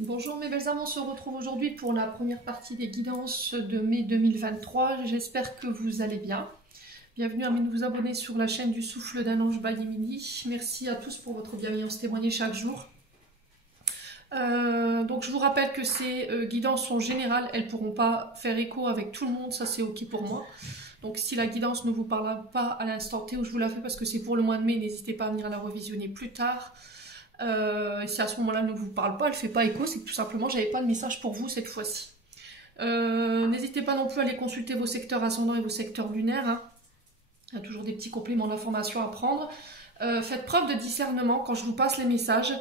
Bonjour mes belles âmes, on se retrouve aujourd'hui pour la première partie des guidances de mai 2023. J'espère que vous allez bien. Bienvenue à vous abonner sur la chaîne du Souffle d'un Ange by Emily. Merci à tous pour votre bienveillance témoignée chaque jour. Donc je vous rappelle que ces guidances sont générales, elles ne pourront pas faire écho avec tout le monde, ça c'est ok pour moi. Donc si la guidance ne vous parle pas à l'instant T où je vous la fais parce que c'est pour le mois de mai, n'hésitez pas à venir la revisionner plus tard. Si à ce moment-là elle ne vous parle pas, elle ne fait pas écho, c'est que tout simplement j'avais pas de message pour vous cette fois-ci. N'hésitez pas non plus à aller consulter vos secteurs ascendants et vos secteurs lunaires, hein. Il y a toujours des petits compléments d'information à prendre. Faites preuve de discernement quand je vous passe les messages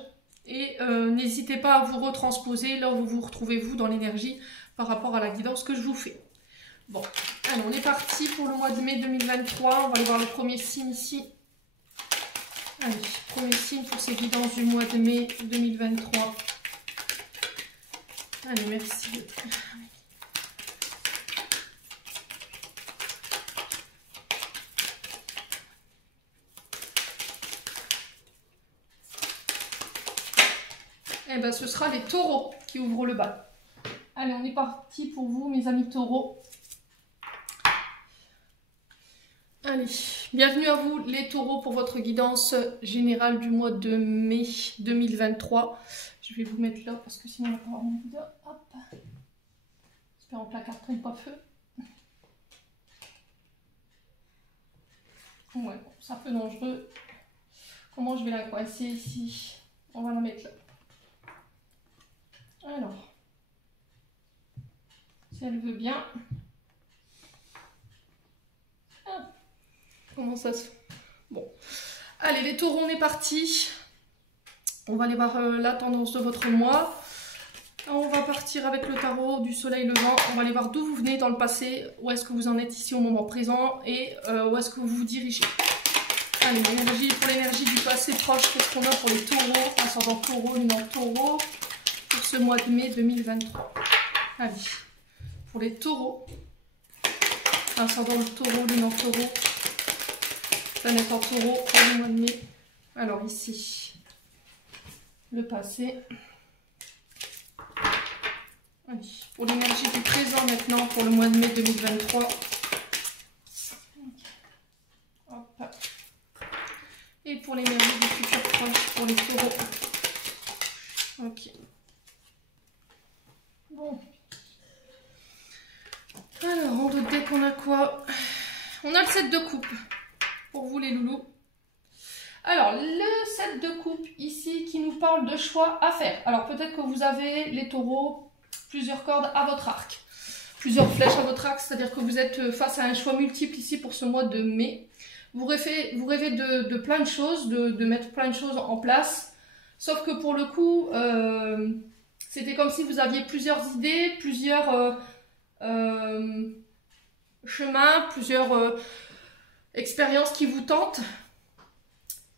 et n'hésitez pas à vous retransposer là où vous vous retrouvez vous dans l'énergie par rapport à la guidance que je vous fais. Bon, alors on est parti pour le mois de mai 2023, on va aller voir le premier signe ici. Allez, premier signe pour ces guidances du mois de mai 2023. Allez, merci. Eh bien, ce sera les taureaux qui ouvrent le bal. Allez, on est parti pour vous, mes amis taureaux. Allez, bienvenue à vous les taureaux pour votre guidance générale du mois de mai 2023. Je vais vous mettre là parce que sinon on va pas avoir mon vidéo. Hop. J'espère que la carte ne prenne pas feu. Ouais, bon, c'est un peu dangereux. Comment je vais la coincer ici? On va la mettre là. Alors, si elle veut bien. Comment ça se... Bon. Allez, les taureaux, on est parti. On va aller voir la tendance de votre mois. On va partir avec le tarot du soleil levant. On va aller voir d'où vous venez dans le passé, où est-ce que vous en êtes ici au moment présent et où est-ce que vous vous dirigez. Allez, pour l'énergie du passé proche, qu'est-ce qu'on a pour les taureaux, ascendant taureau, lunaire taureau, pour ce mois de mai 2023. Allez, pour les taureaux, ascendant taureau, lunaire taureau, planète en taureau pour le mois de mai. Alors ici, le passé. Allez, pour l'énergie du présent maintenant, pour le mois de mai 2023. Hop. Et pour l'énergie du futur proche, pour les taureaux. Ok. Bon. Alors, en d'autres decks, on a quoi? On a le 7 de coupe. Pour vous les loulous. Alors, le 7 de coupe ici qui nous parle de choix à faire. Alors, peut-être que vous avez, les taureaux, plusieurs cordes à votre arc. Plusieurs flèches à votre arc, c'est-à-dire que vous êtes face à un choix multiple ici pour ce mois de mai. Vous rêvez de plein de choses, de mettre plein de choses en place. Sauf que pour le coup, c'était comme si vous aviez plusieurs idées, plusieurs chemins, plusieurs... expérience qui vous tente,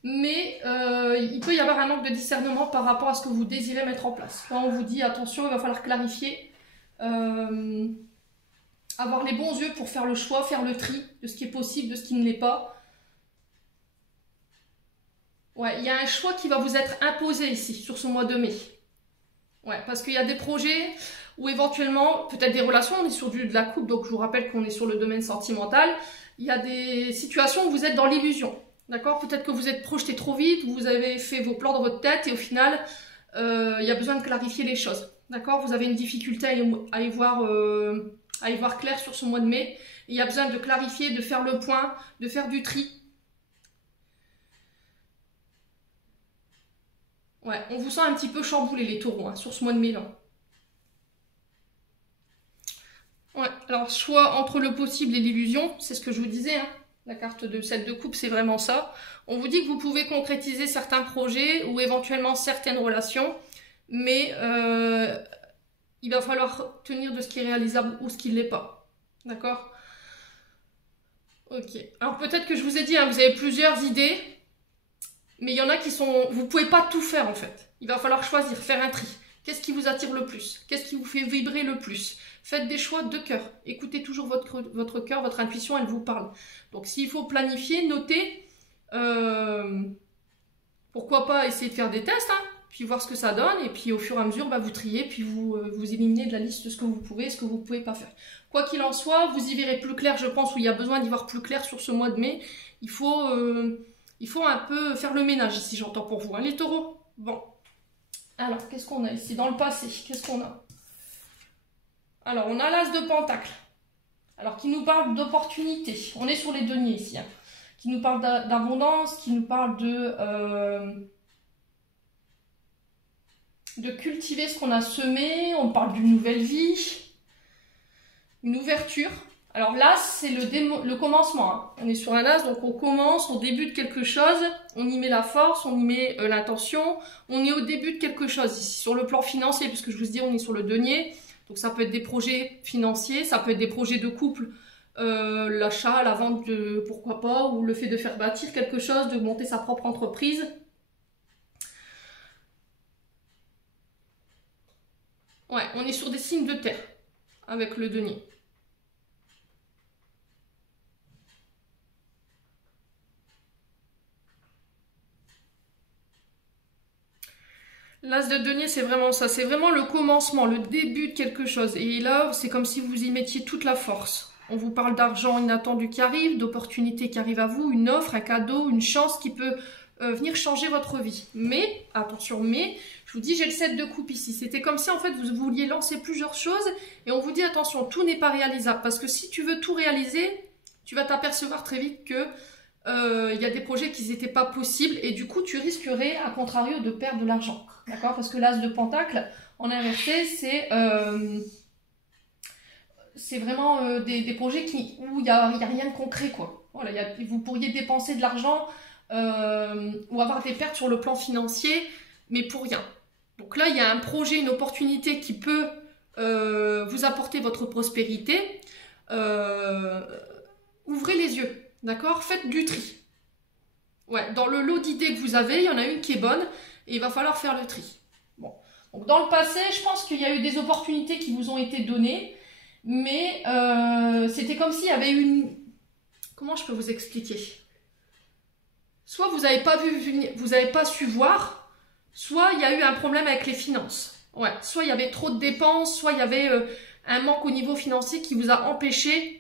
mais il peut y avoir un manque de discernement par rapport à ce que vous désirez mettre en place. Là, on vous dit attention, il va falloir clarifier, avoir les bons yeux pour faire le choix, faire le tri de ce qui est possible, de ce qui ne l'est pas. Ouais, il y a un choix qui va vous être imposé ici, sur ce mois de mai. Ouais, parce qu'il y a des projets où éventuellement, peut-être des relations, on est sur de la coupe, donc je vous rappelle qu'on est sur le domaine sentimental. Il y a des situations où vous êtes dans l'illusion, d'accord? Peut-être que vous êtes projeté trop vite, vous avez fait vos plans dans votre tête et au final, il y a besoin de clarifier les choses, d'accord? Vous avez une difficulté à y voir clair sur ce mois de mai. Et il y a besoin de clarifier, de faire le point, de faire du tri. Ouais, on vous sent un petit peu chamboulé les taureaux hein, sur ce mois de mai là. Ouais, alors choix entre le possible et l'illusion, c'est ce que je vous disais, hein. La carte de 7 de coupe, c'est vraiment ça. On vous dit que vous pouvez concrétiser certains projets ou éventuellement certaines relations, mais il va falloir tenir de ce qui est réalisable ou ce qui ne l'est pas. D'accord? Ok. Alors peut-être que je vous ai dit, hein, vous avez plusieurs idées, mais il y en a qui sont... Vous ne pouvez pas tout faire en fait. Il va falloir choisir, faire un tri. Qu'est-ce qui vous attire le plus? Qu'est-ce qui vous fait vibrer le plus? Faites des choix de cœur. Écoutez toujours votre cœur, votre intuition, elle vous parle. Donc s'il faut planifier, notez. Pourquoi pas essayer de faire des tests, hein, puis voir ce que ça donne, et puis au fur et à mesure, bah, vous triez, puis vous éliminez de la liste ce que vous pouvez, ce que vous ne pouvez pas faire. Quoi qu'il en soit, vous y verrez plus clair, je pense, où il y a besoin d'y voir plus clair sur ce mois de mai. Il faut un peu faire le ménage ici, j'entends pour vous, hein, les taureaux. Bon, alors, qu'est-ce qu'on a ici dans le passé? Qu'est-ce qu'on a? Alors, on a l'as de pentacle, alors qui nous parle d'opportunité. On est sur les deniers ici, hein. Qui nous parle d'abondance, qui nous parle de cultiver ce qu'on a semé. On parle d'une nouvelle vie, une ouverture. Alors là, c'est le commencement, hein. On est sur un as, donc on commence, on débute quelque chose, on y met la force, on y met l'intention, on est au début de quelque chose ici, sur le plan financier, puisque je vous dis, on est sur le denier. Donc ça peut être des projets financiers, ça peut être des projets de couple, l'achat, la vente, pourquoi pas, ou le fait de faire bâtir quelque chose, de monter sa propre entreprise. Ouais, on est sur des signes de terre avec le denier. L'as de denier, c'est vraiment ça, c'est vraiment le commencement, le début de quelque chose. Et là, c'est comme si vous y mettiez toute la force. On vous parle d'argent inattendu qui arrive, d'opportunités qui arrivent à vous, une offre, un cadeau, une chance qui peut venir changer votre vie. Mais, attention, je vous dis, j'ai le 7 de coupe ici. C'était comme si, en fait, vous vouliez lancer plusieurs choses et on vous dit, attention, tout n'est pas réalisable. Parce que si tu veux tout réaliser, tu vas t'apercevoir très vite que y a des projets qui n'étaient pas possibles et du coup, tu risquerais, à contrario, de perdre de l'argent. D'accord? Parce que l'as de pentacle, en inversé, c'est vraiment des projets où il n'y a rien de concret, quoi. Voilà, vous pourriez dépenser de l'argent ou avoir des pertes sur le plan financier, mais pour rien. Donc là, il y a un projet, une opportunité qui peut vous apporter votre prospérité. Ouvrez les yeux, d'accord? Faites du tri. Ouais, dans le lot d'idées que vous avez, il y en a une qui est bonne et il va falloir faire le tri. Bon. Donc dans le passé, je pense qu'il y a eu des opportunités qui vous ont été données, mais c'était comme s'il y avait une... Comment je peux vous expliquer? Soit vous n'avez pas su voir, soit il y a eu un problème avec les finances. Ouais, soit il y avait trop de dépenses, soit il y avait un manque au niveau financier qui vous a empêché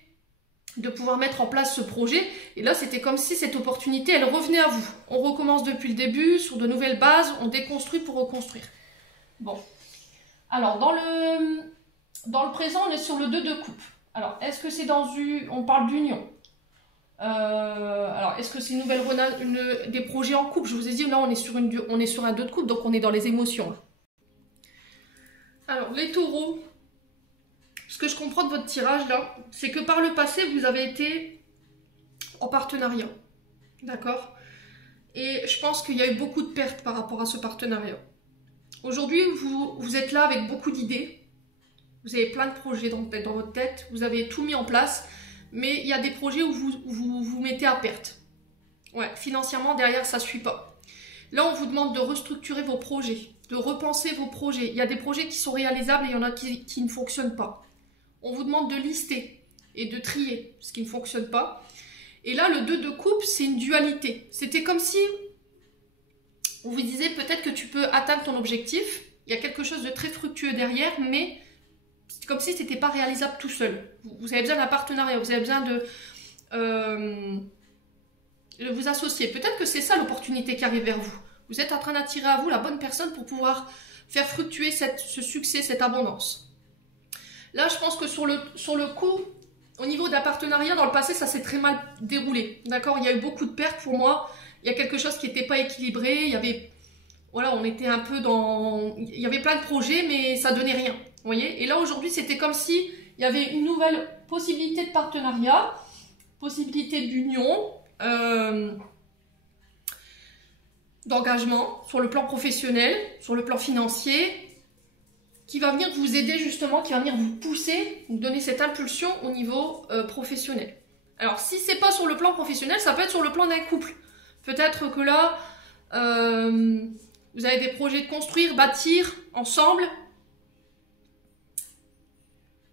de pouvoir mettre en place ce projet. Et là, c'était comme si cette opportunité, elle revenait à vous. On recommence depuis le début, sur de nouvelles bases, on déconstruit pour reconstruire. Bon. Alors, dans le présent, on est sur le 2 de coupe. Alors, est-ce que c'est on parle d'union. Alors, est-ce que c'est des projets en couple? Je vous ai dit, là, on est sur un 2 de coupe, donc on est dans les émotions. Alors, les taureaux, ce que je comprends de votre tirage, là, c'est que par le passé, vous avez été en partenariat. D'accord? Et je pense qu'il y a eu beaucoup de pertes par rapport à ce partenariat. Aujourd'hui, vous êtes là avec beaucoup d'idées. Vous avez plein de projets dans votre tête. Vous avez tout mis en place. Mais il y a des projets où vous mettez à perte. Ouais, financièrement, derrière, ça ne suit pas. Là, on vous demande de restructurer vos projets, de repenser vos projets. Il y a des projets qui sont réalisables et il y en a qui ne fonctionnent pas. On vous demande de lister et de trier ce qui ne fonctionne pas. Et là, le 2 de coupe, c'est une dualité. C'était comme si on vous disait peut-être que tu peux atteindre ton objectif. Il y a quelque chose de très fructueux derrière, mais c'est comme si ce n'était pas réalisable tout seul. Vous avez besoin d'un partenariat, vous avez besoin de vous associer. Peut-être que c'est ça l'opportunité qui arrive vers vous. Vous êtes en train d'attirer à vous la bonne personne pour pouvoir faire fructuer ce succès, cette abondance. Là, je pense que sur le coup, au niveau d'un partenariat, dans le passé, ça s'est très mal déroulé. D'accord? Il y a eu beaucoup de pertes pour moi. Il y a quelque chose qui n'était pas équilibré. Il y avait... Voilà, on était un peu dans... Il y avait plein de projets, mais ça donnait rien. Vous voyez? Et là, aujourd'hui, c'était comme si il y avait une nouvelle possibilité de partenariat, possibilité d'union, d'engagement sur le plan professionnel, sur le plan financier, qui va venir vous aider justement, qui va venir vous pousser, vous donner cette impulsion au niveau professionnel. Alors, si c'est pas sur le plan professionnel, ça peut être sur le plan d'un couple. Peut-être que là, vous avez des projets de construire, bâtir ensemble,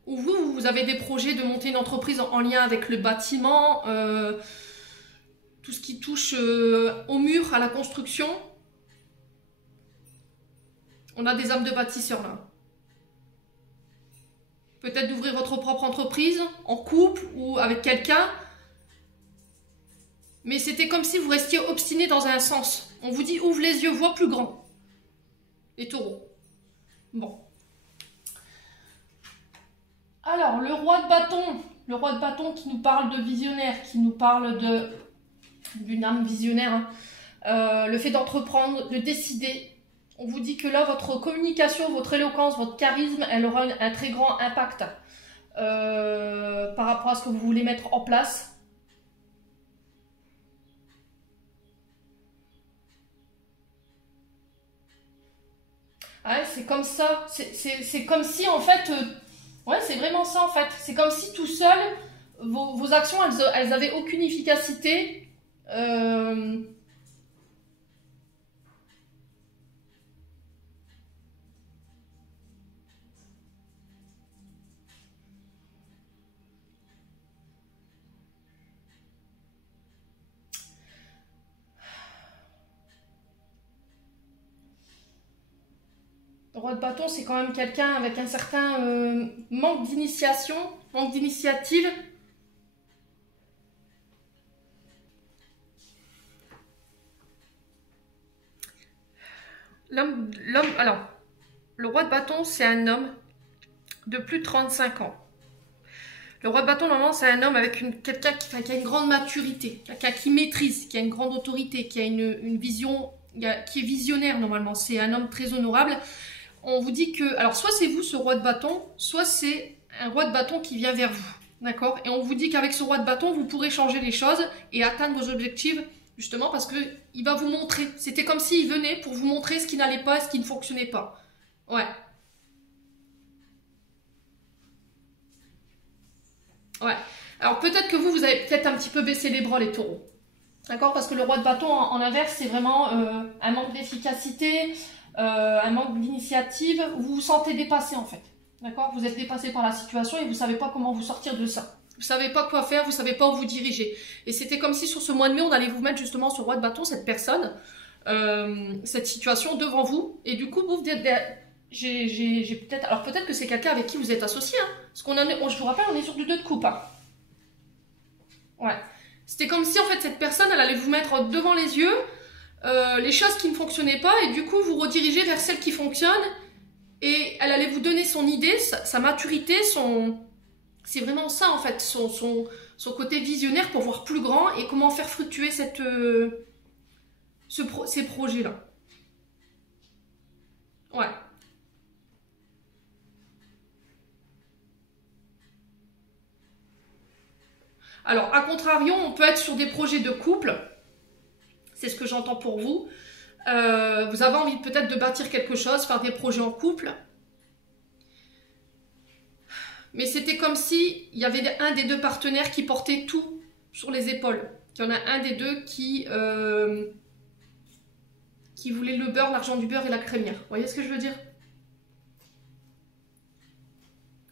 ou vous avez des projets de monter une entreprise en lien avec le bâtiment, tout ce qui touche au mur, à la construction. On a des âmes de bâtisseurs là. Peut-être d'ouvrir votre propre entreprise, en couple ou avec quelqu'un. Mais c'était comme si vous restiez obstiné dans un sens. On vous dit ouvre les yeux, vois plus grand. Les taureaux. Bon. Alors, le roi de bâton. Le roi de bâton qui nous parle de visionnaire, qui nous parle d'une âme visionnaire. Hein. Le fait d'entreprendre, de décider. On vous dit que là, votre communication, votre éloquence, votre charisme, elle aura un très grand impact par rapport à ce que vous voulez mettre en place. Ouais, c'est comme ça. C'est comme si, en fait... ouais, c'est vraiment ça, en fait. C'est comme si tout seul, vos actions, elles avaient aucune efficacité. Le roi de bâton, c'est quand même quelqu'un avec un certain manque d'initiation, manque d'initiative. Alors, le roi de bâton, c'est un homme de plus de 35 ans. Le roi de bâton, normalement, c'est un homme avec quelqu'un qui a une grande maturité, quelqu'un qui maîtrise, qui a une grande autorité, qui a une vision, qui est visionnaire, normalement. C'est un homme très honorable. On vous dit que, alors soit c'est vous ce roi de bâton, soit c'est un roi de bâton qui vient vers vous, d'accord? Et on vous dit qu'avec ce roi de bâton, vous pourrez changer les choses et atteindre vos objectifs, justement parce que il va vous montrer. C'était comme s'il venait pour vous montrer ce qui n'allait pas, ce qui ne fonctionnait pas. Ouais. Ouais. Alors peut-être que vous avez peut-être un petit peu baissé les bras les taureaux. D'accord? Parce que le roi de bâton, en inverse, c'est vraiment un manque d'efficacité, un manque d'initiative. Vous vous sentez dépassé en fait. D'accord? Vous êtes dépassé par la situation et vous ne savez pas comment vous sortir de ça. Vous ne savez pas quoi faire, vous ne savez pas où vous diriger. Et c'était comme si sur ce mois de mai, on allait vous mettre justement sur le roi de bâton, cette personne, cette situation devant vous. Et du coup, vous j'ai peut-être... Alors peut-être que c'est quelqu'un avec qui vous êtes associé. Hein, parce je vous rappelle, on est sur du 2 de coupe. Hein. Ouais. C'était comme si en fait cette personne, elle allait vous mettre devant les yeux les choses qui ne fonctionnaient pas et du coup vous rediriger vers celles qui fonctionnent et elle allait vous donner son idée, sa maturité, c'est vraiment ça en fait, son côté visionnaire pour voir plus grand et comment faire fructuer ces projets-là. Ouais. Alors, à contrario, on peut être sur des projets de couple. C'est ce que j'entends pour vous. Vous avez envie peut-être de bâtir quelque chose, faire des projets en couple. Mais c'était comme si il y avait un des deux partenaires qui portait tout sur les épaules. Il y en a un des deux qui voulait le beurre, l'argent du beurre et la crémière. Vous voyez ce que je veux dire?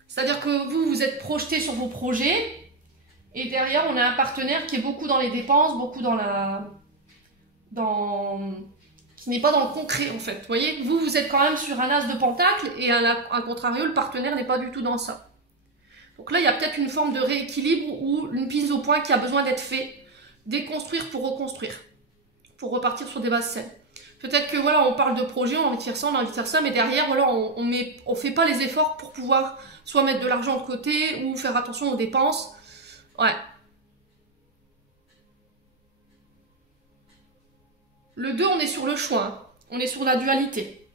C'est-à-dire que vous êtes projeté sur vos projets. Et derrière, on a un partenaire qui est beaucoup dans les dépenses, beaucoup qui n'est pas dans le concret, en fait. Vous voyez, vous êtes quand même sur un as de pentacle, et à contrario, le partenaire n'est pas du tout dans ça. Donc là, il y a peut-être une forme de rééquilibre ou une mise au point qui a besoin d'être fait, déconstruire pour reconstruire, pour repartir sur des bases saines. Peut-être que voilà, on parle de projet, on a envie de faire ça, on a envie de faire ça, mais derrière, voilà, on fait pas les efforts pour pouvoir soit mettre de l'argent de côté ou faire attention aux dépenses. Ouais. Le 2, on est sur le choix. Hein. On est sur la dualité.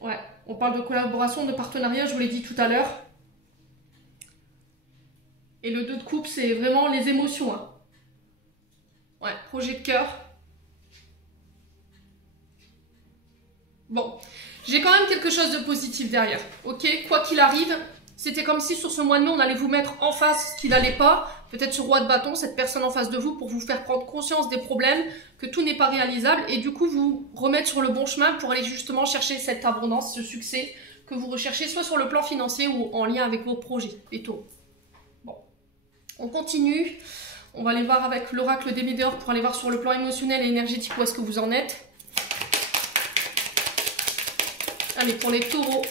Ouais. On parle de collaboration, de partenariat, je vous l'ai dit tout à l'heure. Et le 2 de coupe, c'est vraiment les émotions. Hein. Ouais, projet de cœur. Bon. J'ai quand même quelque chose de positif derrière. Ok, quoi qu'il arrive, c'était comme si sur ce mois de mai, on allait vous mettre en face ce qui n'allait pas. Peut-être ce roi de bâton, cette personne en face de vous, pour vous faire prendre conscience des problèmes, que tout n'est pas réalisable, et du coup vous remettre sur le bon chemin pour aller justement chercher cette abondance, ce succès que vous recherchez, soit sur le plan financier ou en lien avec vos projets, les taureaux. Bon, on continue On va aller voir avec l'oracle des Médéors pour aller voir sur le plan émotionnel et énergétique où est-ce que vous en êtes. Allez, pour les taureaux,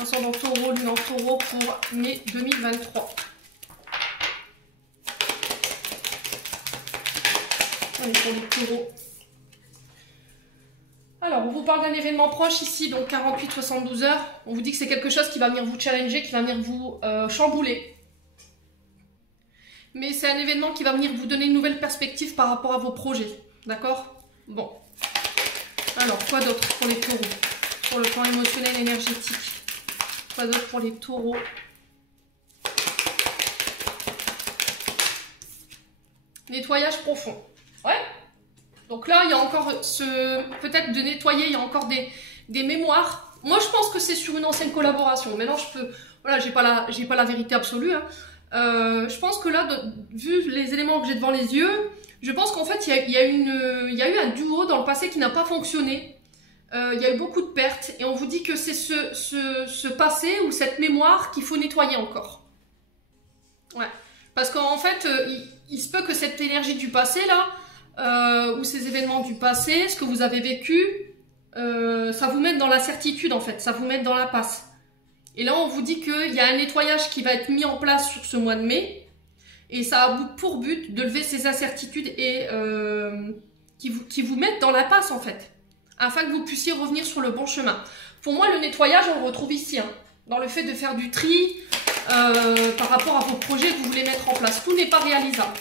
ascendant taureau, lune en taureau pour mai 2023. Allez, pour les taureaux. Alors, on vous parle d'un événement proche ici, donc 48-72 heures. On vous dit que c'est quelque chose qui va venir vous challenger, qui va venir vous chambouler. Mais c'est un événement qui va venir vous donner une nouvelle perspective par rapport à vos projets. D'accord? Bon. Alors, quoi d'autre pour les taureaux? Sur le plan émotionnel, énergétique. Quoi d'autre pour les taureaux? Nettoyage profond. Ouais. Donc là, il y a encore peut-être de nettoyer, il y a encore des mémoires. Moi, je pense que c'est sur une ancienne collaboration. Maintenant, je peux... Voilà, j'ai pas la vérité absolue, hein. Je pense que là, vu les éléments que j'ai devant les yeux, je pense qu'en fait, il y a eu un duo dans le passé qui n'a pas fonctionné. Il y a eu beaucoup de pertes et on vous dit que c'est ce passé ou cette mémoire qu'il faut nettoyer encore. Ouais. Parce qu'en fait, il se peut que cette énergie du passé, là, ou ces événements du passé, ce que vous avez vécu, ça vous mette dans la certitude, en fait. Ça vous mette dans la passe. Et là, on vous dit qu'il y a un nettoyage qui va être mis en place sur ce mois de mai. Et ça a pour but de lever ces incertitudes et qui vous mettent dans la passe, en fait. Afin que vous puissiez revenir sur le bon chemin. Pour moi, le nettoyage, on le retrouve ici. Hein, dans le fait de faire du tri par rapport à vos projets que vous voulez mettre en place. Tout n'est pas réalisable.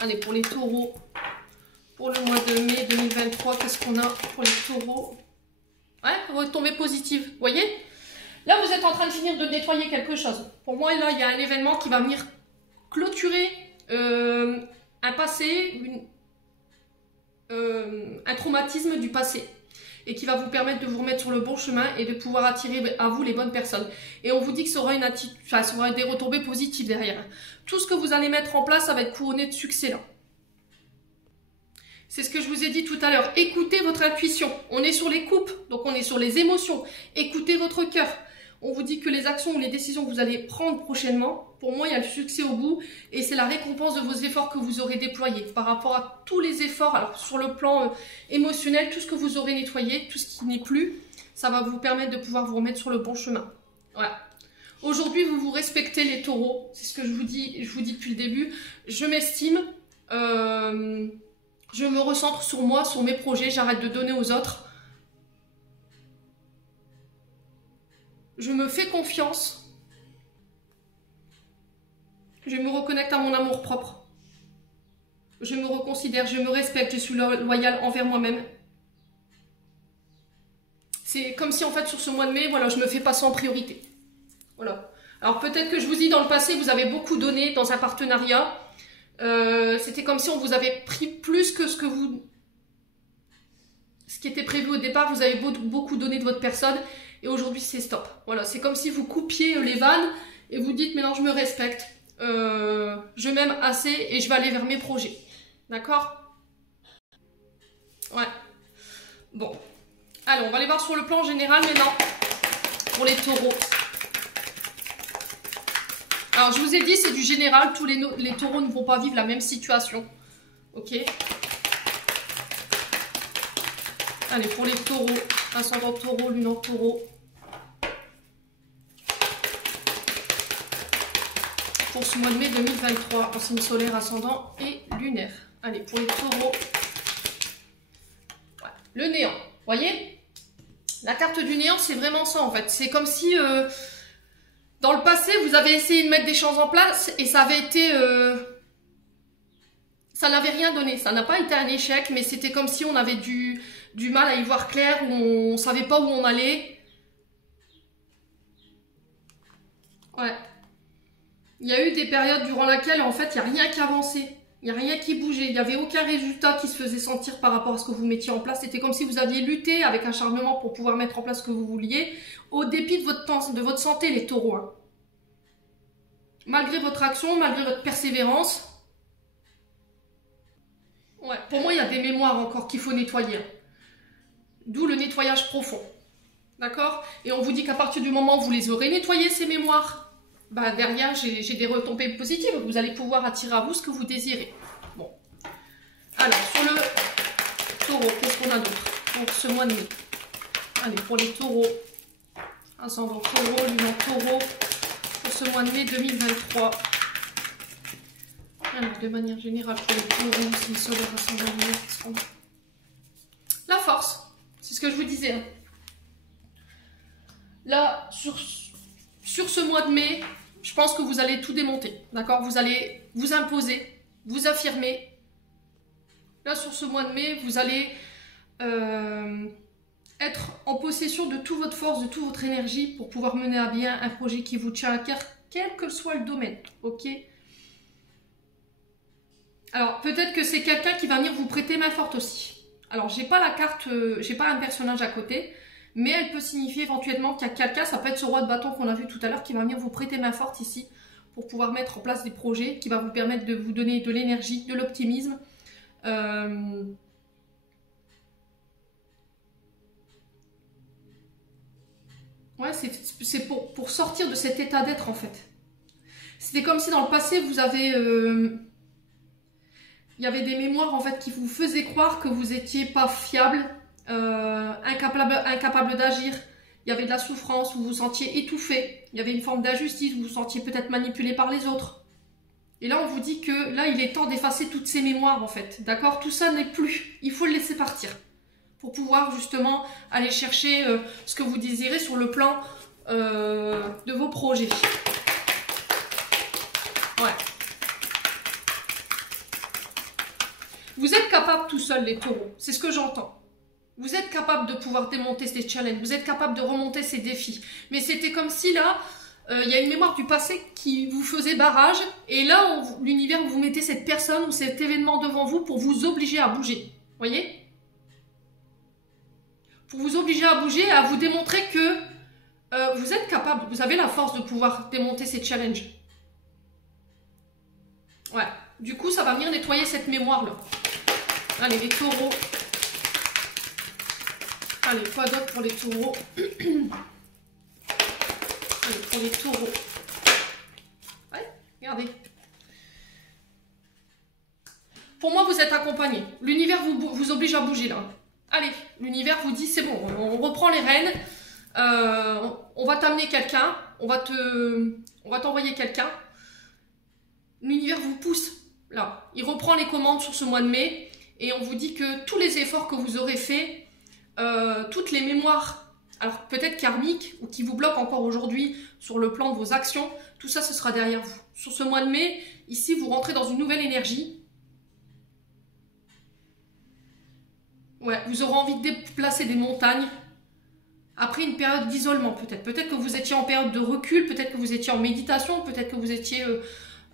Allez, pour les taureaux. Pour le mois de mai 2023, qu'est-ce qu'on a pour les taureaux? Ouais, retombée positive, vous voyez? Là, vous êtes en train de finir de nettoyer quelque chose. Pour moi, là, il y a un événement qui va venir clôturer un passé, un traumatisme du passé. Et qui va vous permettre de vous remettre sur le bon chemin et de pouvoir attirer à vous les bonnes personnes. Et on vous dit que ça aura, ça aura des retombées positives derrière. Tout ce que vous allez mettre en place, ça va être couronné de succès là. C'est ce que je vous ai dit tout à l'heure. Écoutez votre intuition. On est sur les coupes, donc on est sur les émotions. Écoutez votre cœur. On vous dit que les actions ou les décisions que vous allez prendre prochainement, pour moi, il y a le succès au bout. Et c'est la récompense de vos efforts que vous aurez déployés. Par rapport à tous les efforts, alors sur le plan émotionnel, tout ce que vous aurez nettoyé, tout ce qui n'est plus, ça va vous permettre de pouvoir vous remettre sur le bon chemin. Voilà. Aujourd'hui, vous vous respectez les taureaux. C'est ce que je vous dis depuis le début. Je m'estime... je me recentre sur moi, sur mes projets, j'arrête de donner aux autres. Je me fais confiance. Je me reconnecte à mon amour propre. Je me reconsidère, je me respecte, je suis loyale envers moi-même. C'est comme si en fait sur ce mois de mai, voilà, je me fais passer en priorité. Voilà. Alors peut-être que je vous dis dans le passé, vous avez beaucoup donné dans un partenariat. C'était comme si on vous avait pris plus que ce qui était prévu au départ. Vous avez beaucoup donné de votre personne et aujourd'hui c'est stop. Voilà, c'est comme si vous coupiez les vannes et vous dites maintenant je me respecte, je m'aime assez et je vais aller vers mes projets. D'accord? Ouais. Bon. Alors on va aller voir sur le plan général maintenant pour les taureaux. Alors, je vous ai dit, c'est du général. Tous les taureaux ne vont pas vivre la même situation. Ok. Allez, pour les taureaux, ascendant taureau, lune en taureau. Pour ce mois de mai 2023, en signe solaire, ascendant et lunaire. Allez, pour les taureaux. Ouais. Le néant. Vous voyez? La carte du néant, c'est vraiment ça, en fait. C'est comme si... dans le passé, vous avez essayé de mettre des choses en place et ça avait été... ça n'avait rien donné. Ça n'a pas été un échec, mais c'était comme si on avait du mal à y voir clair, où on ne savait pas où on allait. Ouais. Il y a eu des périodes durant lesquelles, en fait, il n'y a rien qui avançait. Il n'y a rien qui bougeait. Il n'y avait aucun résultat qui se faisait sentir par rapport à ce que vous mettiez en place. C'était comme si vous aviez lutté avec acharnement pour pouvoir mettre en place ce que vous vouliez, au dépit de votre santé, les taureaux. Hein. Malgré votre action, malgré votre persévérance. Ouais, pour moi, il y a des mémoires encore qu'il faut nettoyer. D'où le nettoyage profond. D'accord? Et on vous dit qu'à partir du moment où vous les aurez nettoyées, ces mémoires, bah, derrière, j'ai des retombées positives. Vous allez pouvoir attirer à vous ce que vous désirez. Bon. Alors, sur le taureau, qu'est-ce qu'on a d'autre pour ce mois de mai? Allez, pour les taureaux. Ascendant taureau, lune en taureau. Pour ce mois de mai 2023. Alors, de manière générale, pour les taureaux, c'est le solaire ascendant lunaire. La force. C'est ce que je vous disais. Hein. Là, sur ce mois de mai, je pense que vous allez tout démonter. D'accord? Vous allez vous imposer, vous affirmer. Là, sur ce mois de mai, vous allez être en possession de toute votre force, de toute votre énergie pour pouvoir mener à bien un projet qui vous tient à cœur, quel que soit le domaine. Ok? Alors, peut-être que c'est quelqu'un qui va venir vous prêter main forte aussi. Alors, j'ai pas la carte, j'ai pas un personnage à côté, mais elle peut signifier éventuellement qu'il y a quelqu'un, ça peut être ce roi de bâton qu'on a vu tout à l'heure, qui va venir vous prêter main forte ici, pour pouvoir mettre en place des projets, qui va vous permettre de vous donner de l'énergie, de l'optimisme. Ouais, c'est pour sortir de cet état d'être en fait. C'était comme si dans le passé, vous avez... il y avait des mémoires en fait qui vous faisaient croire que vous n'étiez pas fiable, incapable d'agir. Il y avait de la souffrance, vous vous sentiez étouffé. Il y avait une forme d'injustice, vous vous sentiez peut-être manipulé par les autres. Et là, on vous dit que là, il est temps d'effacer toutes ces mémoires en fait. D'accord? Tout ça n'est plus. Il faut le laisser partir. Pour pouvoir justement aller chercher ce que vous désirez sur le plan de vos projets. Ouais. Vous êtes capable tout seul, les taureaux. C'est ce que j'entends. Vous êtes capable de pouvoir démonter ces challenges. Vous êtes capable de remonter ces défis. Mais c'était comme si là, il y a une mémoire du passé qui vous faisait barrage. Et là, l'univers vous mettez cette personne ou cet événement devant vous pour vous obliger à bouger. Vous voyez? Pour vous obliger à bouger, à vous démontrer que vous êtes capable, vous avez la force de pouvoir démonter ces challenges. Ouais. Du coup, ça va venir nettoyer cette mémoire-là. Allez, les taureaux. Allez, quoi d'autre pour les taureaux? Allez, pour les taureaux. Ouais, regardez. Pour moi, vous êtes accompagné. L'univers vous oblige à bouger, là. Allez, l'univers vous dit, c'est bon, on reprend les rênes, on va t'amener quelqu'un, on va t'envoyer quelqu'un. L'univers vous pousse, là. Il reprend les commandes sur ce mois de mai, et on vous dit que tous les efforts que vous aurez faits, toutes les mémoires, alors peut-être karmiques, ou qui vous bloquent encore aujourd'hui sur le plan de vos actions, tout ça, ce sera derrière vous. Sur ce mois de mai, ici, vous rentrez dans une nouvelle énergie. Ouais, vous aurez envie de déplacer des montagnes après une période d'isolement peut-être. Peut-être que vous étiez en période de recul, peut-être que vous étiez en méditation, peut-être que vous étiez...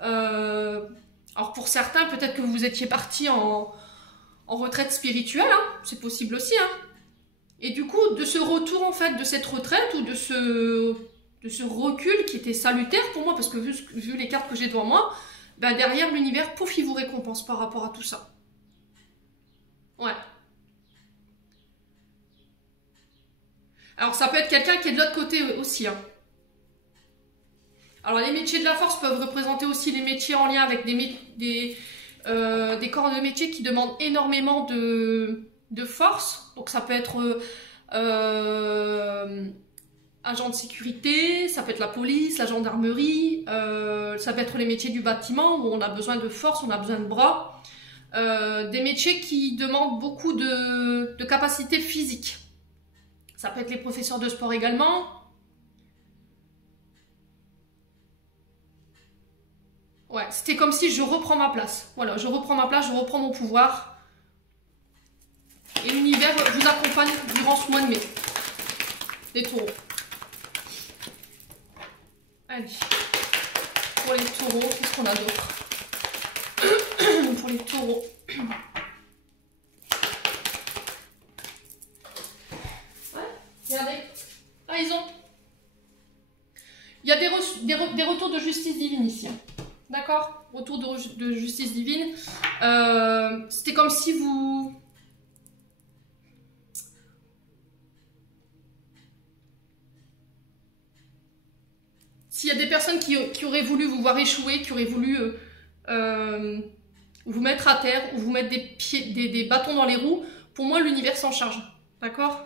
alors pour certains, peut-être que vous étiez parti en retraite spirituelle, hein, c'est possible aussi. Hein. Et du coup, de ce retour en fait, de cette retraite ou de ce recul qui était salutaire pour moi, parce que vu les cartes que j'ai devant moi, bah derrière l'univers, pouf, il vous récompense par rapport à tout ça. Ouais. Alors, ça peut être quelqu'un qui est de l'autre côté aussi. Hein. Alors, les métiers de la force peuvent représenter aussi les métiers en lien avec des corps de métier qui demandent énormément de force. Donc, ça peut être agent de sécurité, ça peut être la police, la gendarmerie, ça peut être les métiers du bâtiment où on a besoin de force, on a besoin de bras. Des métiers qui demandent beaucoup de capacités physiques. Ça peut être les professeurs de sport également. Ouais, c'était comme si je reprends ma place. Voilà, je reprends ma place, je reprends mon pouvoir. Et l'univers vous accompagne durant ce mois de mai. Les taureaux. Allez. Pour les taureaux, qu'est-ce qu'on a d'autre? Pour les taureaux. Regardez. Ah, ils ont... Il y a des retours de justice divine ici. D'accord? Retour de justice divine. C'était comme si vous... S'il y a des personnes qui auraient voulu vous voir échouer, qui auraient voulu vous mettre à terre ou vous mettre des bâtons dans les roues, pour moi, l'univers s'en charge. D'accord?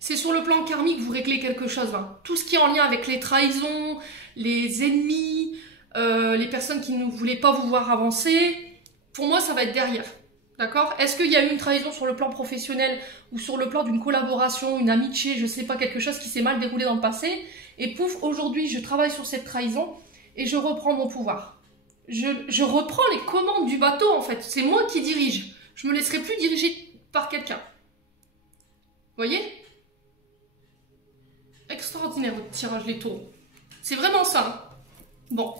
C'est sur le plan karmique que vous réglez quelque chose. Hein. Tout ce qui est en lien avec les trahisons, les ennemis, les personnes qui ne voulaient pas vous voir avancer, pour moi, ça va être derrière. D'accord? Est-ce qu'il y a eu une trahison sur le plan professionnel ou sur le plan d'une collaboration, une amitié, je sais pas, quelque chose qui s'est mal déroulé dans le passé? Et pouf, aujourd'hui, je travaille sur cette trahison et je reprends mon pouvoir. Je reprends les commandes du bateau, en fait. C'est moi qui dirige. Je me laisserai plus diriger par quelqu'un. Vous voyez? Extraordinaire votre tirage, les taureaux. C'est vraiment ça. Hein. Bon.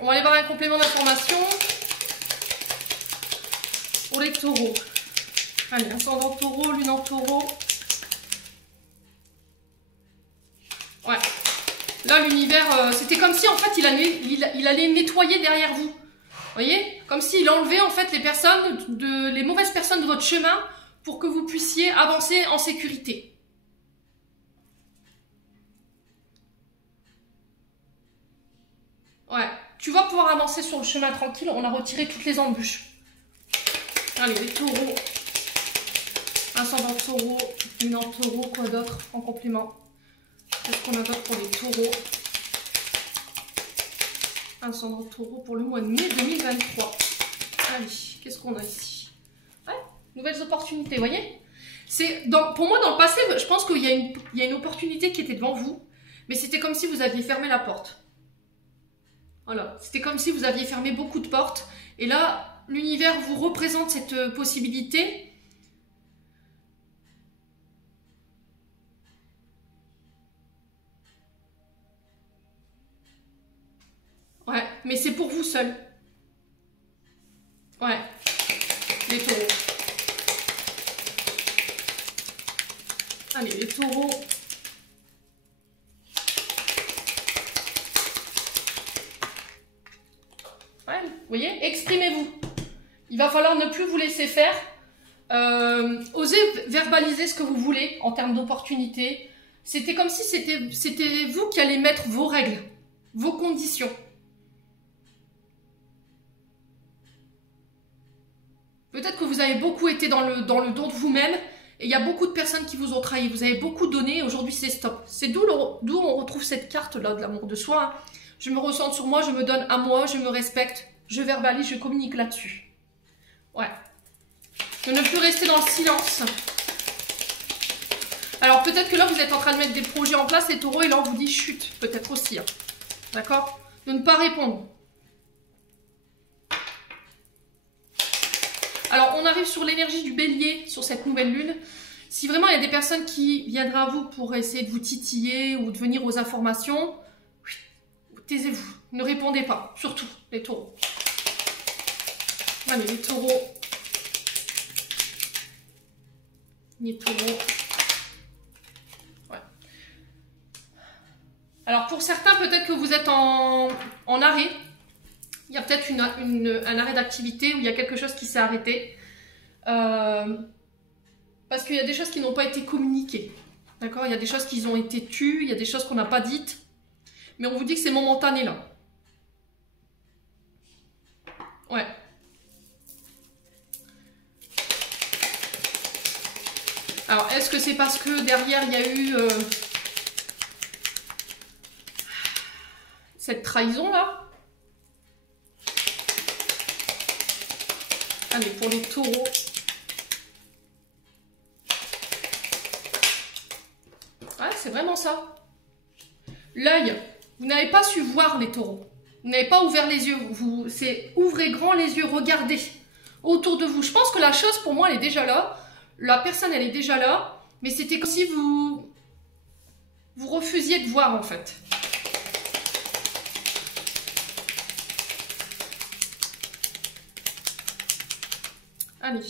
On va aller voir un complément d'information. Pour les taureaux. Allez, ascendant taureau, lune en taureau. Ouais. Là, l'univers, c'était comme si, en fait, il allait nettoyer derrière vous. Vous voyez? Comme s'il enlevait, en fait, les mauvaises personnes de votre chemin pour que vous puissiez avancer en sécurité. Ouais. Tu vas pouvoir avancer sur le chemin tranquille. On a retiré toutes les embûches. Allez, les taureaux. Ascendant taureau, lune en taureau, quoi d'autre en complément? Qu'est-ce qu'on a d'autre pour les taureaux? Ascendant taureau pour le mois de mai 2023. Allez, qu'est-ce qu'on a ici? Ouais, nouvelles opportunités, vous voyez? Pour moi, dans le passé, je pense qu'il y a une opportunité qui était devant vous, mais c'était comme si vous aviez fermé la porte. Voilà, c'était comme si vous aviez fermé beaucoup de portes. Et là, l'univers vous représente cette possibilité. Ouais, mais c'est pour vous seul. Ouais, les taureaux. Allez, les taureaux. Ouais, vous voyez, exprimez-vous. Il va falloir ne plus vous laisser faire. Osez verbaliser ce que vous voulez en termes d'opportunités. C'était comme si c'était vous qui allez mettre vos règles, vos conditions. Peut-être que vous avez beaucoup été dans le don de vous-même et il y a beaucoup de personnes qui vous ont trahi. Vous avez beaucoup donné et aujourd'hui c'est stop. C'est d'où on retrouve cette carte-là de l'amour de soi. Je me ressens sur moi, je me donne à moi, je me respecte, je verbalise, je communique là-dessus. Ouais. De ne plus rester dans le silence. Alors peut-être que là vous êtes en train de mettre des projets en place les taureaux et là on vous dit chut, peut-être aussi. Hein. D'accord? De ne pas répondre. Alors, on arrive sur l'énergie du bélier, sur cette nouvelle lune. Si vraiment il y a des personnes qui viendraient à vous pour essayer de vous titiller ou de venir aux informations, taisez-vous, ne répondez pas, surtout les taureaux. Allez, les taureaux. Les taureaux. Ouais. Alors, pour certains, peut-être que vous êtes en arrêt. Il y a peut-être un arrêt d'activité où il y a quelque chose qui s'est arrêté. Parce qu'il y a des choses qui n'ont pas été communiquées. D'accord? Il y a des choses qui ont été tues, il y a des choses qu'on n'a pas dites. Mais on vous dit que c'est momentané là. Ouais. Alors, est-ce que c'est parce que derrière il y a eu cette trahison là? Allez, pour les taureaux. Ouais, c'est vraiment ça. L'œil, vous n'avez pas su voir les taureaux. Vous n'avez pas ouvert les yeux. Ouvrez grand les yeux, regardez autour de vous. Je pense que la chose, pour moi, elle est déjà là. La personne, elle est déjà là. Mais c'était comme si vous refusiez de voir, en fait. Allez,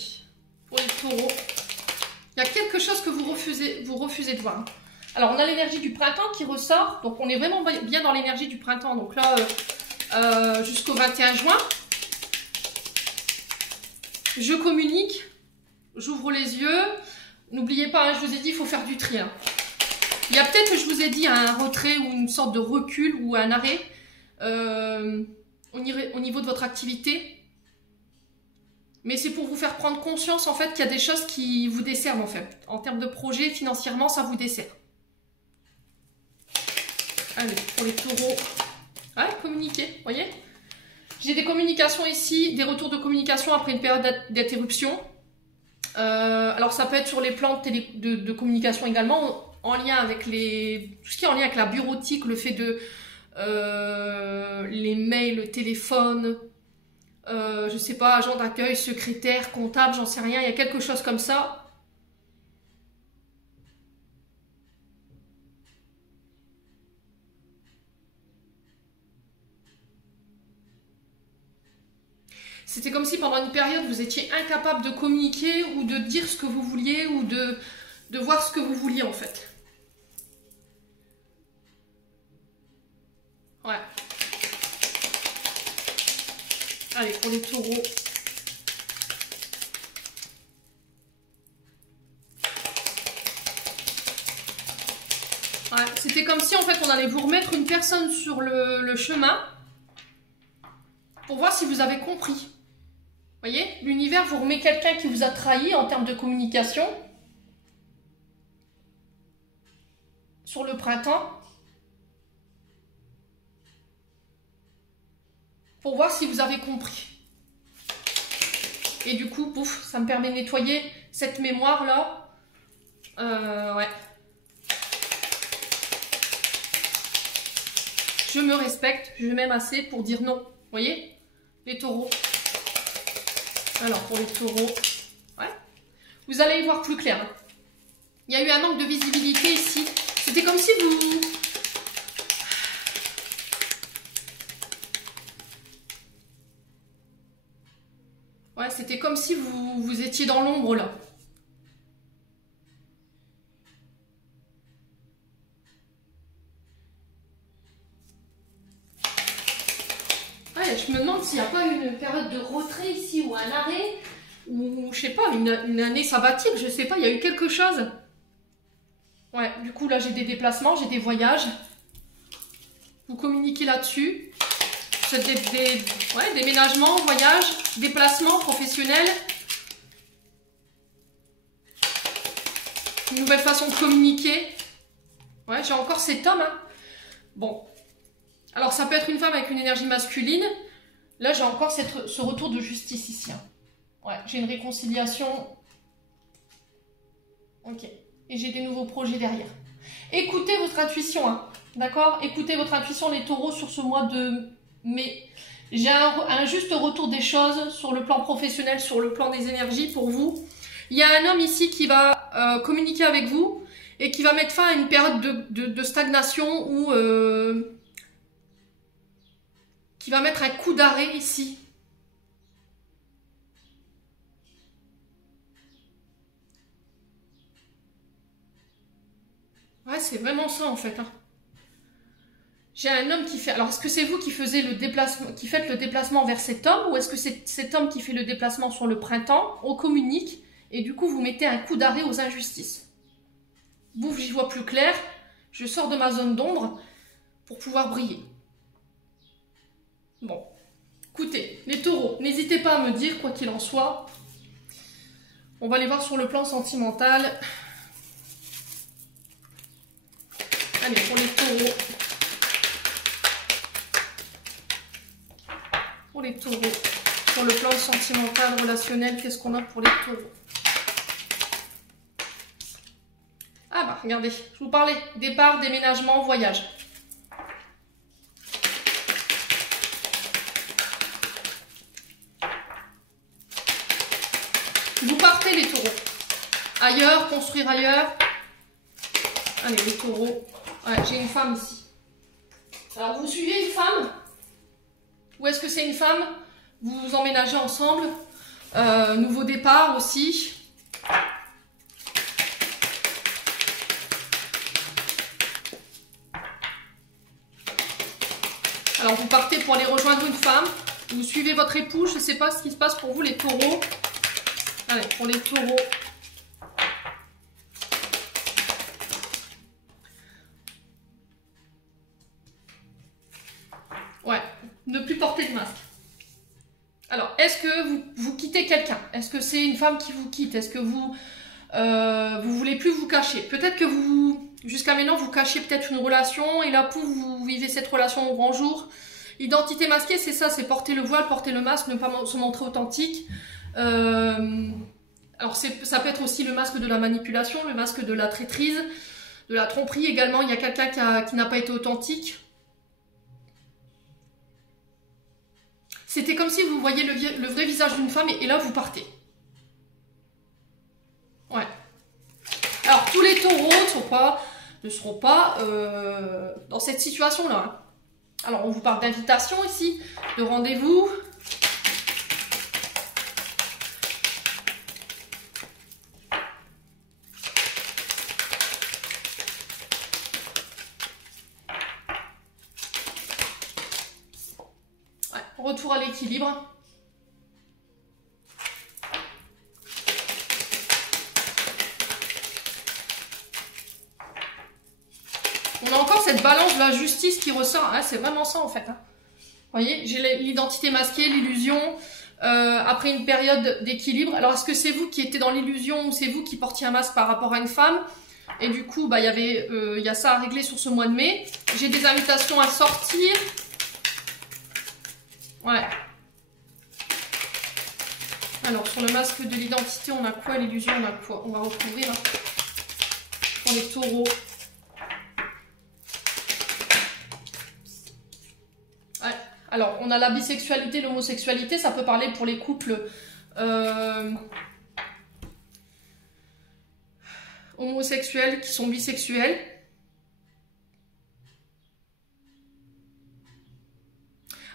pour les taureaux, il y a quelque chose que vous refusez de voir. Alors, on a l'énergie du printemps qui ressort. Donc, on est vraiment bien dans l'énergie du printemps. Donc là, jusqu'au 21 juin, je communique, j'ouvre les yeux. N'oubliez pas, hein, je vous ai dit, il faut faire du tri. Hein. Il y a peut-être, je vous ai dit, un retrait ou une sorte de recul ou un arrêt au niveau de votre activité. Mais c'est pour vous faire prendre conscience en fait qu'il y a des choses qui vous desservent en fait. En termes de projet, financièrement, ça vous dessert. Allez, pour les taureaux. Ouais, communiquer, voyez. J'ai des communications ici, des retours de communication après une période d'interruption. Alors ça peut être sur les plans de communication également, en lien avec tout ce qui est en lien avec la bureautique, le fait de les mails, le téléphone, je sais pas, agent d'accueil, secrétaire, comptable, j'en sais rien, il y a quelque chose comme ça. C'était comme si pendant une période vous étiez incapable de communiquer ou de dire ce que vous vouliez ou de voir ce que vous vouliez en fait. Ouais. Allez, pour les taureaux. Ouais, c'était comme si en fait on allait vous remettre une personne sur le chemin pour voir si vous avez compris. Vous voyez, l'univers vous remet quelqu'un qui vous a trahi en termes de communication sur le printemps pour voir si vous avez compris. Et du coup, pouf, ça me permet de nettoyer cette mémoire-là. Ouais. Je me respecte, je m'aime assez pour dire non. Vous voyez, les taureaux. Alors, pour les taureaux, ouais. Vous allez y voir plus clair. Hein. Il y a eu un manque de visibilité ici. C'était comme si vous... Ouais, c'était comme si vous étiez dans l'ombre, là. Ouais, je me demande s'il n'y a pas une période de retrait ici, ou un arrêt, ou je sais pas, une année sabbatique, je sais pas, il y a eu quelque chose. Ouais, du coup, là, j'ai des déplacements, j'ai des voyages. Vous communiquez là-dessus. C'est ouais, déménagements, voyages, déplacements professionnels. Une nouvelle façon de communiquer. Ouais, j'ai encore cet homme. Hein. Bon. Alors, ça peut être une femme avec une énergie masculine. Là, j'ai encore ce retour de justice ici. Hein. Ouais, j'ai une réconciliation. Ok. Et j'ai des nouveaux projets derrière. Écoutez votre intuition. Hein. D'accord? Écoutez votre intuition, les taureaux, sur ce mois de mai. J'ai un juste retour des choses sur le plan professionnel, sur le plan des énergies pour vous. Il y a un homme ici qui va communiquer avec vous et qui va mettre fin à une période de stagnation ou qui va mettre un coup d'arrêt ici. Ouais, c'est vraiment ça en fait. Hein. J'ai un homme qui fait... Alors, est-ce que c'est vous qui faites le déplacement vers cet homme ou est-ce que c'est cet homme qui fait le déplacement sur le printemps? On communique et du coup, vous mettez un coup d'arrêt aux injustices. Bouf, j'y vois plus clair. Je sors de ma zone d'ombre pour pouvoir briller. Bon. Écoutez, les taureaux, n'hésitez pas à me dire, quoi qu'il en soit. On va les voir sur le plan sentimental. Allez, pour les taureaux. Pour les taureaux, sur le plan sentimental, relationnel, qu'est-ce qu'on a pour les taureaux? Ah bah, regardez, je vous parlais, départ, déménagement, voyage. Vous partez les taureaux. Ailleurs, construire ailleurs. Allez, les taureaux. Ouais, j'ai une femme ici. Alors, vous suivez une femme? Ou est-ce que c'est une femme? Vous vous emménagez ensemble. Nouveau départ aussi. Alors vous partez pour aller rejoindre une femme. Vous suivez votre époux. Je ne sais pas ce qui se passe pour vous les taureaux. Allez, pour les taureaux. quelqu'un? Est-ce que c'est une femme qui vous quitte? Est-ce que vous voulez plus vous cacher? Peut-être que vous, jusqu'à maintenant, vous cachez peut-être une relation et là, pouf, vous vivez cette relation au grand jour. Identité masquée, c'est ça, c'est porter le voile, porter le masque, ne pas se montrer authentique. Alors ça peut être aussi le masque de la manipulation, le masque de la traîtrise, de la tromperie également. Il y a quelqu'un qui n'a pas été authentique. C'était comme si vous voyiez le vrai visage d'une femme et là vous partez. Ouais. Alors tous les taureaux ne seront pas dans cette situation-là. Alors on vous parle d'invitation ici, de rendez-vous. Ouais, retour à l'équilibre. On a encore cette balance de la justice qui ressort. Ah, c'est vraiment ça en fait. Hein. Vous voyez, j'ai l'identité masquée, l'illusion, après une période d'équilibre. Alors, est-ce que c'est vous qui étiez dans l'illusion ou c'est vous qui portiez un masque par rapport à une femme? Et du coup, bah, il y a ça à régler sur ce mois de mai. J'ai des invitations à sortir. Ouais. Alors, sur le masque de l'identité, on a quoi? L'illusion, on a quoi? On va recouvrir. Hein. Pour les taureaux. Ouais. Alors, on a la bisexualité, l'homosexualité. Ça peut parler pour les couples homosexuels qui sont bisexuels.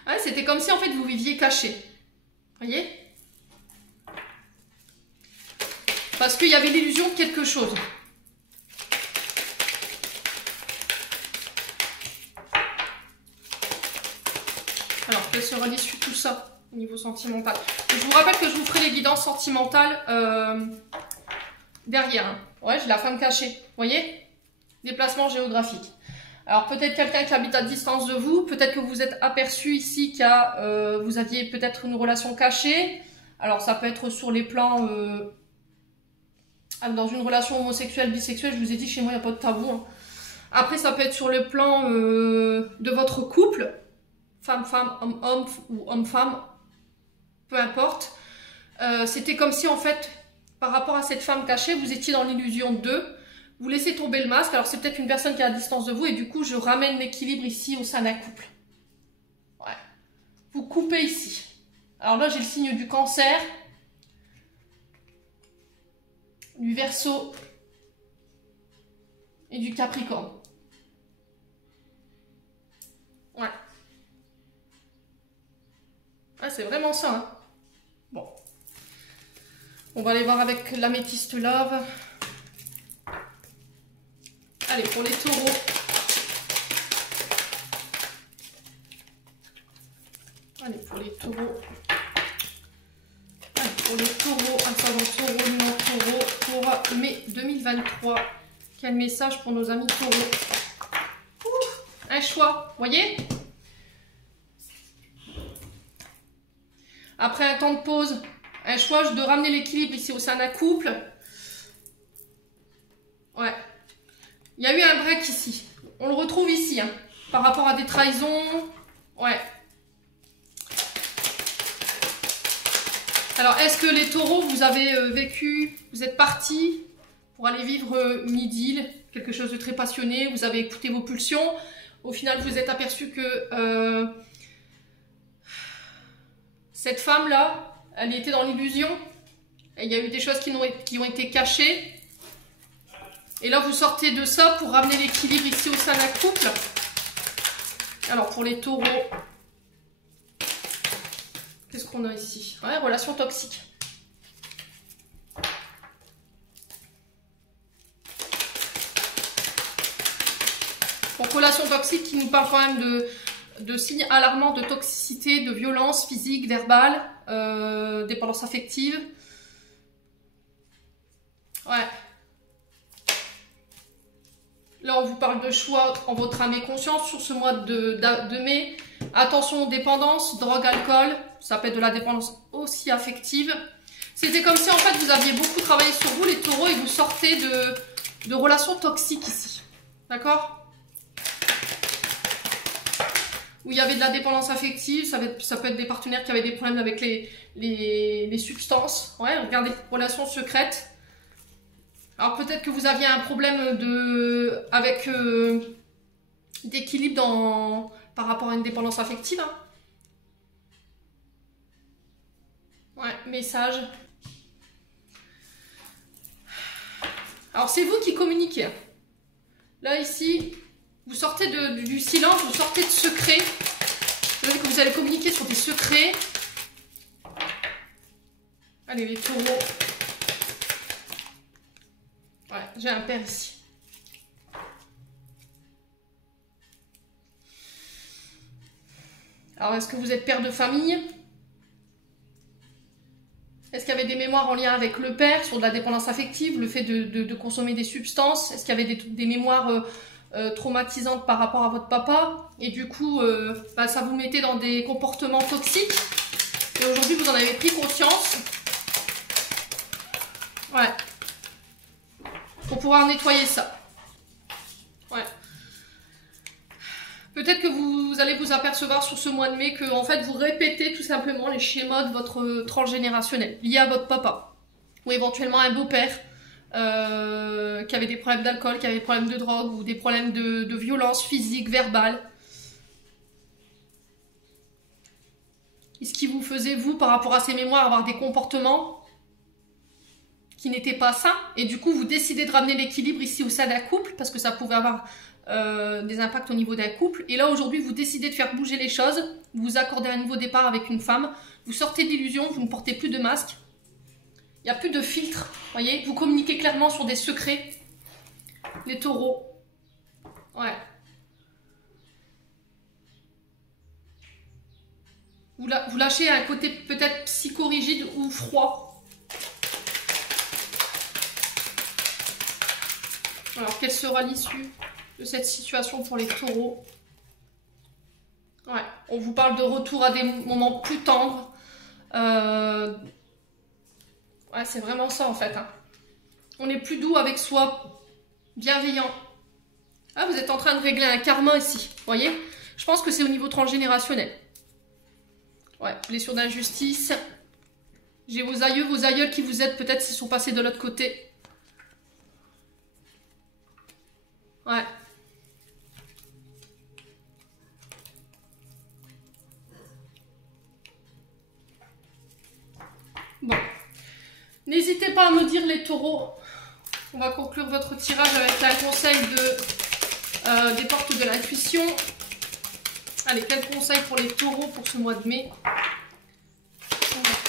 Ouais, c'était comme si en fait vous viviez caché. Vous voyez? Parce qu'il y avait l'illusion de quelque chose. Alors, quelle sera l'issue de tout ça au niveau sentimental? Je vous rappelle que je vous ferai les guidances sentimentales derrière. Hein. Ouais, j'ai la femme cachée. Vous voyez? Déplacement géographique. Alors, peut-être quelqu'un qui habite à distance de vous. Peut-être que vous êtes aperçu ici que vous aviez peut-être une relation cachée. Alors, ça peut être sur les plans... dans une relation homosexuelle, bisexuelle, je vous ai dit, chez moi, il n'y a pas de tabou. Hein. Après, ça peut être sur le plan de votre couple. Femme-femme, homme-homme ou homme-femme. Peu importe. C'était comme si, en fait, par rapport à cette femme cachée, vous étiez dans l'illusion d'eux. Vous laissez tomber le masque. Alors, c'est peut-être une personne qui est à distance de vous. Et du coup, je ramène l'équilibre ici au sein d'un couple. Ouais. Vous coupez ici. Alors là, j'ai le signe du Cancer. Du Verseau. Et du Capricorne. Ouais. Ouais, c'est vraiment ça. Hein. Bon. On va aller voir avec l'améthyste lave. Allez, pour les taureaux. Allez, pour les taureaux. Allez, pour les taureaux, ascendant taureau, lunaire taureau, pour mai 2023. Quel message pour nos amis taureaux? Un choix, vous voyez? Après un temps de pause, un choix de ramener l'équilibre ici au sein d'un couple. Ouais. Il y a eu un break ici. On le retrouve ici, hein, par rapport à des trahisons. Ouais. Alors, est-ce que les taureaux, vous avez vécu, vous êtes partis pour aller vivre une idylle, quelque chose de très passionné, vous avez écouté vos pulsions. Au final, vous êtes aperçu que cette femme-là, elle était dans l'illusion. Il y a eu des choses qui ont été cachées. Et là, vous sortez de ça pour ramener l'équilibre ici au sein d'un couple. Alors, pour les taureaux, qu'est-ce qu'on a ici? Ouais, relation toxique. Donc, relation toxique qui nous parle quand même de signes alarmants de toxicité, de violence physique, verbale, dépendance affective. Ouais. Là, on vous parle de choix en votre âme et conscience sur ce mois de mai. Attention aux dépendances, drogue, alcool. Ça peut être de la dépendance aussi affective. C'était comme si en fait vous aviez beaucoup travaillé sur vous les taureaux et vous sortez de relations toxiques ici. D'accord? Où il y avait de la dépendance affective, ça peut être des partenaires qui avaient des problèmes avec les substances. Ouais, regardez, relations secrètes. Alors peut-être que vous aviez un problème avec d'équilibre par rapport à une dépendance affective. Hein. Ouais, message. Alors c'est vous qui communiquez. Là ici, vous sortez du silence, vous sortez de secrets. Vous savez que vous allez communiquer sur des secrets. Allez les taureaux. Ouais, j'ai un père ici. Alors est-ce que vous êtes père de famille ? Est-ce qu'il y avait des mémoires en lien avec le père, sur de la dépendance affective, le fait de consommer des substances? Est-ce qu'il y avait des mémoires traumatisantes par rapport à votre papa? Et du coup, ça vous mettait dans des comportements toxiques. Et aujourd'hui, vous en avez pris conscience. Ouais. Pour pouvoir nettoyer ça. Ouais. Peut-être que vous allez vous apercevoir sur ce mois de mai que en fait vous répétez tout simplement les schémas de votre transgénérationnel liés à votre papa ou éventuellement un beau-père qui avait des problèmes d'alcool, qui avait des problèmes de drogue ou des problèmes de violence physique, verbale. Et ce qui vous faisait vous par rapport à ces mémoires avoir des comportements qui n'étaient pas sains et du coup vous décidez de ramener l'équilibre ici au sein d'un couple parce que ça pouvait avoir des impacts au niveau d'un couple. Et là aujourd'hui vous décidez de faire bouger les choses, vous vous accordez un nouveau départ avec une femme, vous sortez d'illusion, vous ne portez plus de masque, il n'y a plus de filtre, voyez, vous communiquez clairement sur des secrets, les taureaux. Ouais. Vous lâchez un côté peut-être psychorigide ou froid. Alors quelle sera l'issue de cette situation pour les taureaux? Ouais, on vous parle de retour à des moments plus tendres. Ouais, c'est vraiment ça en fait. Hein. On est plus doux avec soi, bienveillant. Ah, vous êtes en train de régler un karma ici, vous voyez? Je pense que c'est au niveau transgénérationnel. Ouais, blessure d'injustice. J'ai vos aïeuls qui vous aident peut-être s'ils sont passés de l'autre côté. Ouais. Bon. N'hésitez pas à me dire les taureaux. On va conclure votre tirage avec un conseil des portes de l'intuition. Allez, quel conseil pour les taureaux pour ce mois de mai?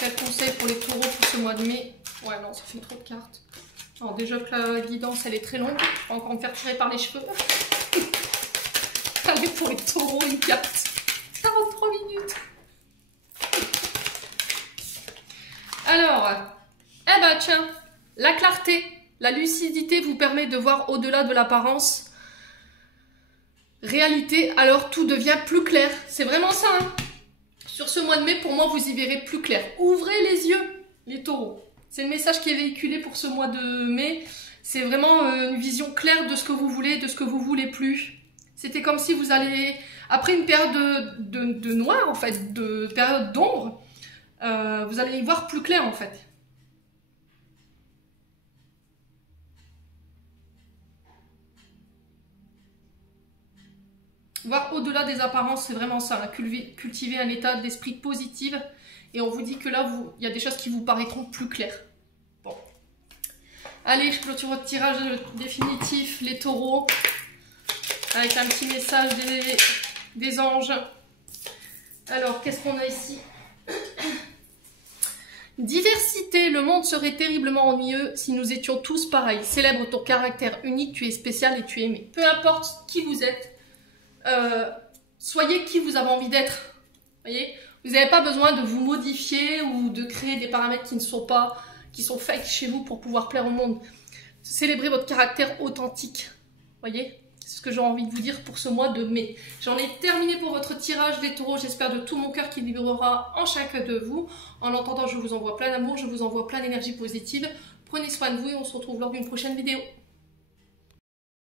Quel conseil pour les taureaux pour ce mois de mai? Ouais, non, ça fait trop de cartes. Alors déjà que la guidance, elle est très longue. Je vais encore me faire tirer par les cheveux. Allez, pour les taureaux, une carte. 43 minutes. Alors, eh ben tiens, la clarté, la lucidité vous permet de voir au-delà de l'apparence. Réalité, alors tout devient plus clair. C'est vraiment ça, hein. Sur ce mois de mai, pour moi, vous y verrez plus clair. Ouvrez les yeux, les taureaux. C'est le message qui est véhiculé pour ce mois de mai. C'est vraiment une vision claire de ce que vous voulez, de ce que vous voulez plus. C'était comme si vous allez, après une période de noir, en fait, de période d'ombre, vous allez y voir plus clair, en fait. Voir au-delà des apparences, c'est vraiment ça. Hein. Cultiver un état d'esprit positif. Et on vous dit que là, il y a des choses qui vous paraîtront plus claires. Bon. Allez, je clôture votre tirage définitif, les taureaux. Avec un petit message des anges. Alors, qu'est-ce qu'on a ici? Diversité, le monde serait terriblement ennuyeux si nous étions tous pareils. Célèbre ton caractère unique, tu es spécial et tu es aimé. Peu importe qui vous êtes. Soyez qui vous avez envie d'être. Voyez, vous n'avez pas besoin de vous modifier ou de créer des paramètres qui sont fake chez vous pour pouvoir plaire au monde. Célébrez votre caractère authentique. Voyez, C'est ce que j'ai envie de vous dire pour ce mois de mai. J'en ai terminé pour votre tirage des taureaux. J'espère de tout mon cœur qu'il vibrera en chacun de vous. En attendant, je vous envoie plein d'amour, je vous envoie plein d'énergie positive. Prenez soin de vous et on se retrouve lors d'une prochaine vidéo.